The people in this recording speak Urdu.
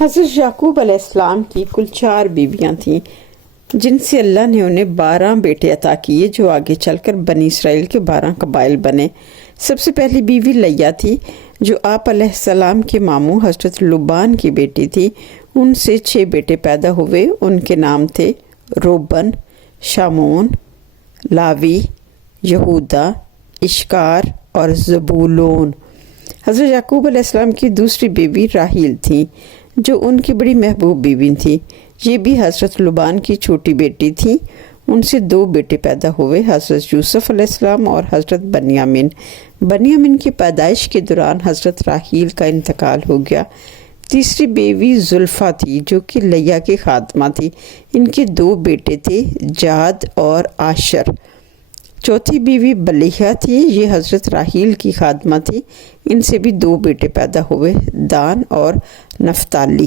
حضرت یعقوب علیہ السلام کی کل 4 بیویاں تھیں، جن سے اللہ نے انہیں 12 بیٹے عطا کیے جو آگے چل کر بنی اسرائیل کے 12 قبائل بنے۔ سب سے پہلی بیوی لیا تھی جو آپ علیہ السلام کے ماموں حضرت لبان کی بیٹی تھی۔ ان سے 6 بیٹے پیدا ہوئے۔ ان کے نام تھے روبن، شامون، لاوی، یہودا، اشکار اور زبولون۔ حضرت یعقوب علیہ السلام کی دوسری بیوی راحیل تھیں جو ان کی بڑی محبوب بیوی تھی۔ یہ بھی حضرت لبان کی چھوٹی بیٹی تھی۔ ان سے 2 بیٹے پیدا ہوئے، حضرت یوسف علیہ السلام اور حضرت بنیامین۔ بنیامین کی پیدائش کے دوران حضرت راحیل کا انتقال ہو گیا۔ تیسری بیوی زلفا تھی جو کہ لیا کی خادمہ تھی۔ ان کے 2 بیٹے تھے، جاد اور عاشر۔ چوتھی بیوی بلیحہ تھی، یہ حضرت راحیل کی خادمہ تھی۔ ان سے بھی 2 بیٹے پیدا ہوئے، دان اور نفتالی۔